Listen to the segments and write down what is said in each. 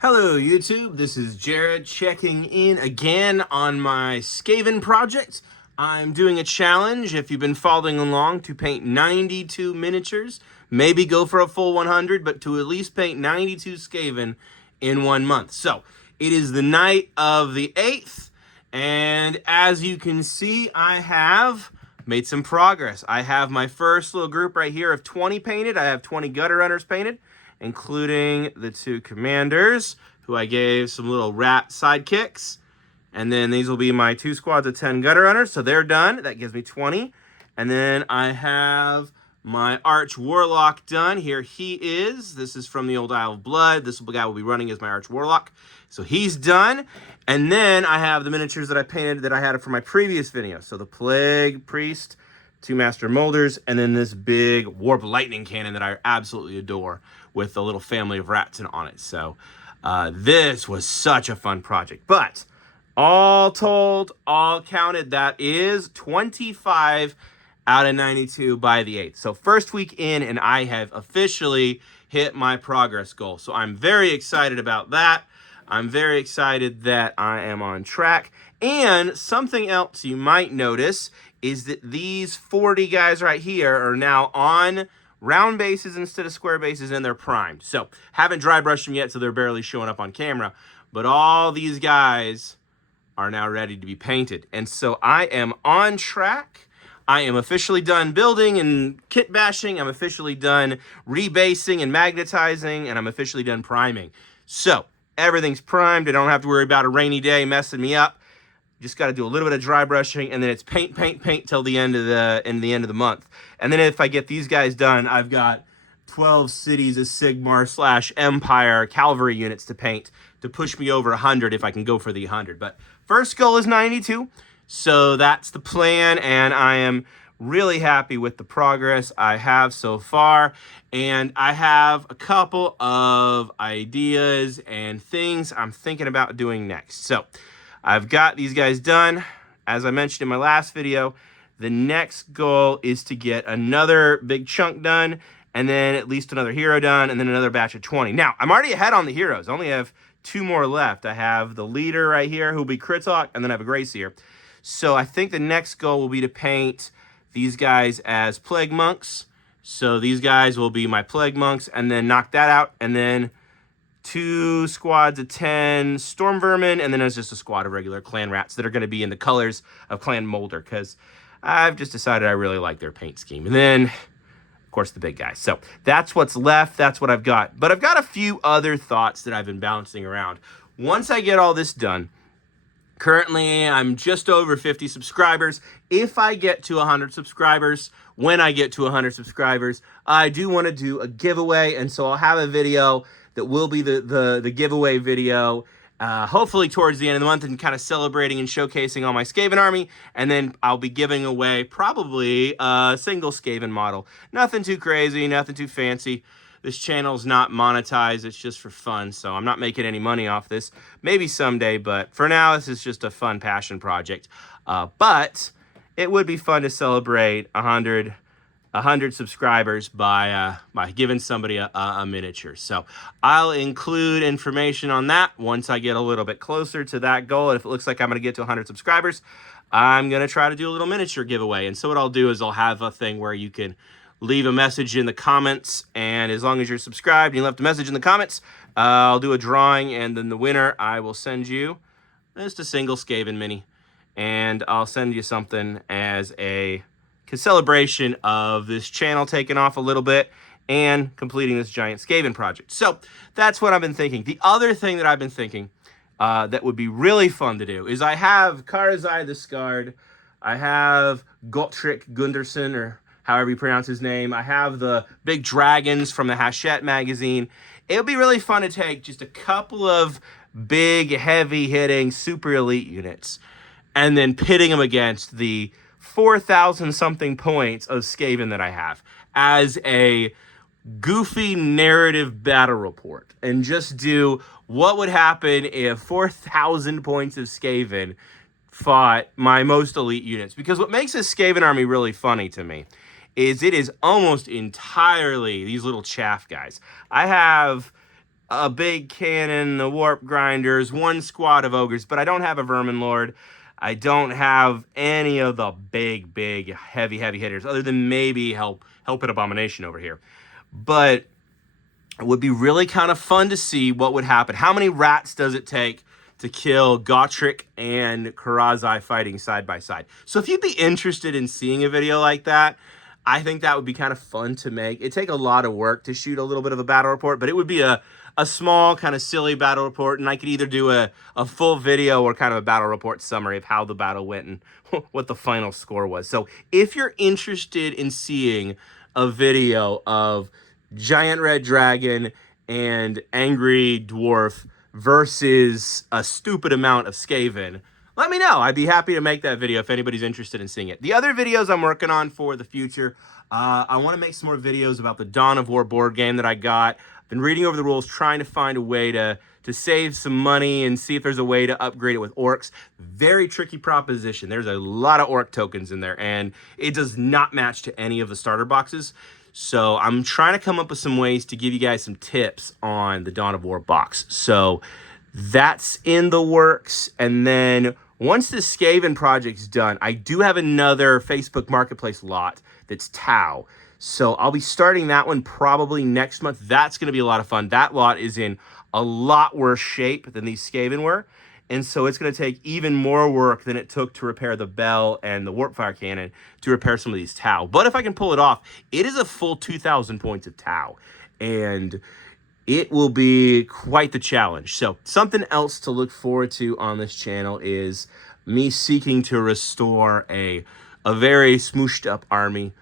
Hello YouTube, this is Jared checking in again on my SKAVEN project. I'm doing a challenge, if you've been following along, to paint 92 miniatures. Maybe go for a full 100, but to at least paint 92 SKAVEN in 1 month. So, it is the night of the 8th, and as you can see, I have made some progress. I have my first little group right here of 20 painted. I have 20 gutter runners painted, including the 2 commanders, who I gave some little rat sidekicks. And then these will be my 2 squads of 10 gutter runners, so they're done. That gives me 20. And then I have my arch warlock done. Here he is. This is from the old Isle of Blood. This guy will be running as my arch warlock. So he's done. And then I have the miniatures that I painted that I had for my previous video. So the Plague Priest, 2 Master Molders, and then this big Warp Lightning Cannon that I absolutely adore with the little family of rats on it. So this was such a fun project. But all told, all counted, that is 25 out of 92 by the 8th. So first week in, and I have officially hit my progress goal. So I'm very excited about that. I'm very excited that I am on track. And something else you might notice is that these 40 guys right here are now on round bases instead of square bases, and they're primed. So haven't dry brushed them yet, so they're barely showing up on camera. But all these guys are now ready to be painted. And so I am on track. I am officially done building and kit bashing. I'm officially done rebasing and magnetizing, and I'm officially done priming. So everything's primed. I don't have to worry about a rainy day messing me up. Just got to do a little bit of dry brushing, and then it's paint, paint, paint till the end of the month. And then if I get these guys done, I've got 12 Cities of Sigmar / Empire Calvary units to paint to push me over 100 if I can go for the 100. But first goal is 92, so that's the plan, and I am really happy with the progress I have so far. And I have a couple of ideas and things I'm thinking about doing next. So I've got these guys done. As I mentioned in my last video, the next goal is to get another big chunk done, and then at least another hero done, and then another batch of 20. Now, I'm already ahead on the heroes. I only have 2 more left. I have the leader right here, who'll be Kritok, and then I have a Gracier. So I think the next goal will be to paint these guys as Plague Monks. So these guys will be my Plague Monks, and then knock that out, and then 2 squads of 10 Storm Vermin, and then there's just a squad of regular Clan Rats that are going to be in the colors of Clan Molder, because I've just decided I really like their paint scheme. And then, of course, the big guys. So that's what's left. That's what I've got. But I've got a few other thoughts that I've been bouncing around. Once I get all this done, currently I'm just over 50 subscribers. If I get to 100 subscribers, when I get to 100 subscribers, I do want to do a giveaway, and so I'll have a video that will be the giveaway video, hopefully towards the end of the month, and kind of celebrating and showcasing all my SKAVEN army. And then I'll be giving away probably a single SKAVEN model. Nothing too crazy, nothing too fancy. This channel's not monetized, it's just for fun, so I'm not making any money off this. Maybe someday, but for now, this is just a fun passion project. But it would be fun to celebrate 100 subscribers by giving somebody a miniature. So I'll include information on that once I get a little bit closer to that goal. And if it looks like I'm going to get to 100 subscribers, I'm going to try to do a little miniature giveaway. And so what I'll do is I'll have a thing where you can leave a message in the comments, and as long as you're subscribed and you left a message in the comments, I'll do a drawing, and then the winner, I will send you just a single SKAVEN mini, and I'll send you something as a celebration of this channel taking off a little bit and completing this giant SKAVEN project. So that's what I've been thinking. The other thing that I've been thinking that would be really fun to do is I have Karzai the Scarred, I have Gottfried Gunderson, or however you pronounce his name. I have the big dragons from the Hachette magazine. It would be really fun to take just a couple of big, heavy-hitting, super elite units and then pitting them against the 4,000-something points of SKAVEN that I have as a goofy narrative battle report, and just do what would happen if 4,000 points of SKAVEN fought my most elite units. Because what makes this SKAVEN army really funny to me is it is almost entirely these little chaff guys. I have a big cannon, the warp grinders, one squad of ogres, but I don't have a vermin lord. I don't have any of the big, heavy hitters, other than maybe help at abomination over here. But it would be really kind of fun to see what would happen. How many rats does it take to kill Gotrek and Karazai fighting side by side? So if you'd be interested in seeing a video like that, I think that would be kind of fun to make. It'd take a lot of work to shoot a little bit of a battle report, but it would be a small kind of silly battle report, and I could either do a full video or kind of a battle report summary of how the battle went and what the final score was. So if you're interested in seeing a video of Giant Red Dragon and Angry Dwarf versus a stupid amount of Skaven, let me know. I'd be happy to make that video if anybody's interested in seeing it. The other videos I'm working on for the future, I want to make some more videos about the Dawn of War board game that I got. I've been reading over the rules, trying to find a way to save some money and see if there's a way to upgrade it with orcs. Very tricky proposition. There's a lot of orc tokens in there, and it does not match to any of the starter boxes. So I'm trying to come up with some ways to give you guys some tips on the Dawn of War box. So that's in the works. And then once the Skaven project's done, I do have another Facebook Marketplace lot that's Tau. So I'll be starting that one probably next month. That's going to be a lot of fun. That lot is in a lot worse shape than these Skaven were. And so it's going to take even more work than it took to repair the bell and the warp fire cannon to repair some of these Tau. But if I can pull it off, it is a full 2,000 points of Tau. And it will be quite the challenge. So something else to look forward to on this channel is me seeking to restore a very smooshed up army.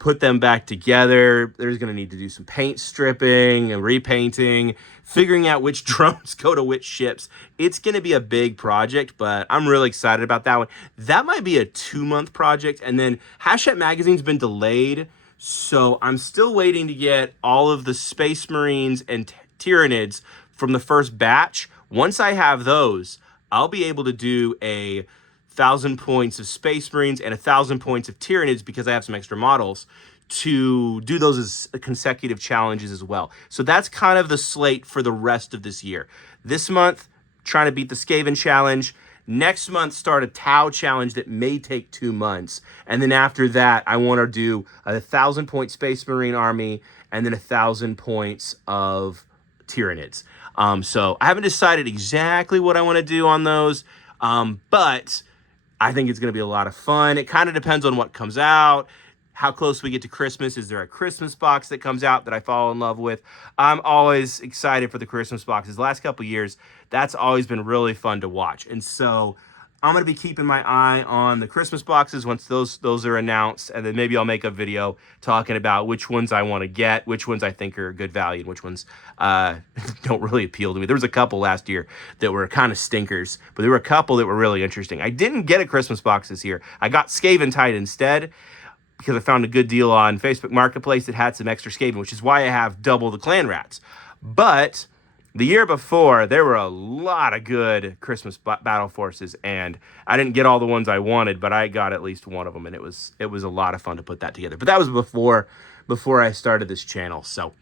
Put them back together. There's going to need to do some paint stripping and repainting, figuring out which drones go to which ships. It's going to be a big project, but I'm really excited about that one. That might be a 2-month project. And then Hachette Magazine's been delayed, so I'm still waiting to get all of the Space Marines and Tyranids from the first batch. Once I have those, I'll be able to do a 1,000 points of Space Marines and 1,000 points of Tyranids, because I have some extra models to do those as consecutive challenges as well. So that's kind of the slate for the rest of this year. This month, trying to beat the Skaven challenge. Next month, start a Tau challenge that may take 2 months. And then after that, I want to do a 1,000 point Space Marine army and then 1,000 points of Tyranids. So I haven't decided exactly what I want to do on those, but I think it's going to be a lot of fun. It kind of depends on what comes out, how close we get to Christmas. Is there a Christmas box that comes out that I fall in love with? I'm always excited for the Christmas boxes. The last couple of years, that's always been really fun to watch. And so I'm going to be keeping my eye on the Christmas boxes once those are announced. And then maybe I'll make a video talking about which ones I want to get, which ones I think are good value, and which ones don't really appeal to me. There was a couple last year that were kind of stinkers, but there were a couple that were really interesting. I didn't get a Christmas box this year. I got Skaven Tide instead, because I found a good deal on Facebook Marketplace that had some extra Skaven, which is why I have double the clan rats. But the year before, there were a lot of good Christmas battle forces, and I didn't get all the ones I wanted, but I got at least one of them, and it was a lot of fun to put that together. But that was before I started this channel. So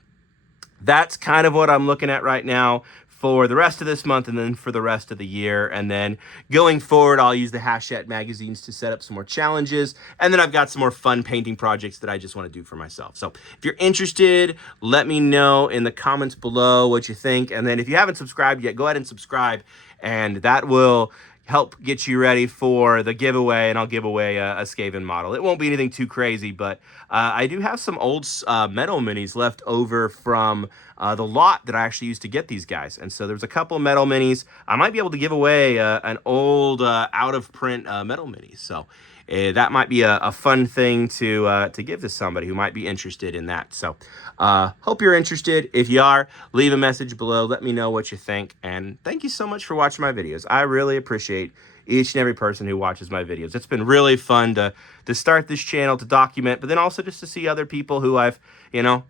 that's kind of what I'm looking at right now for the rest of this month, and then for the rest of the year. And then going forward, I'll use the Hachette magazines to set up some more challenges. And then I've got some more fun painting projects that I just want to do for myself. So if you're interested, let me know in the comments below what you think. And then if you haven't subscribed yet, go ahead and subscribe, and that will help get you ready for the giveaway, and I'll give away a Skaven model. It won't be anything too crazy, but I do have some old metal minis left over from the lot that I actually used to get these guys. And so there's a couple metal minis. I might be able to give away an old out-of-print metal mini. So that might be a fun thing to give to somebody who might be interested in that. So hope you're interested. If you are, leave a message below. Let me know what you think. And thank you so much for watching my videos. I really appreciate each and every person who watches my videos. It's been really fun to start this channel, to document, but then also just to see other people who I've,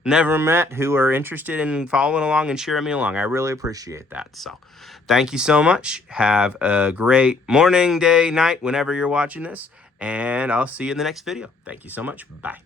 never met, who are interested in following along and cheering me along. I really appreciate that. So thank you so much. Have a great morning, day, night, whenever you're watching this, and I'll see you in the next video. Thank you so much. Bye.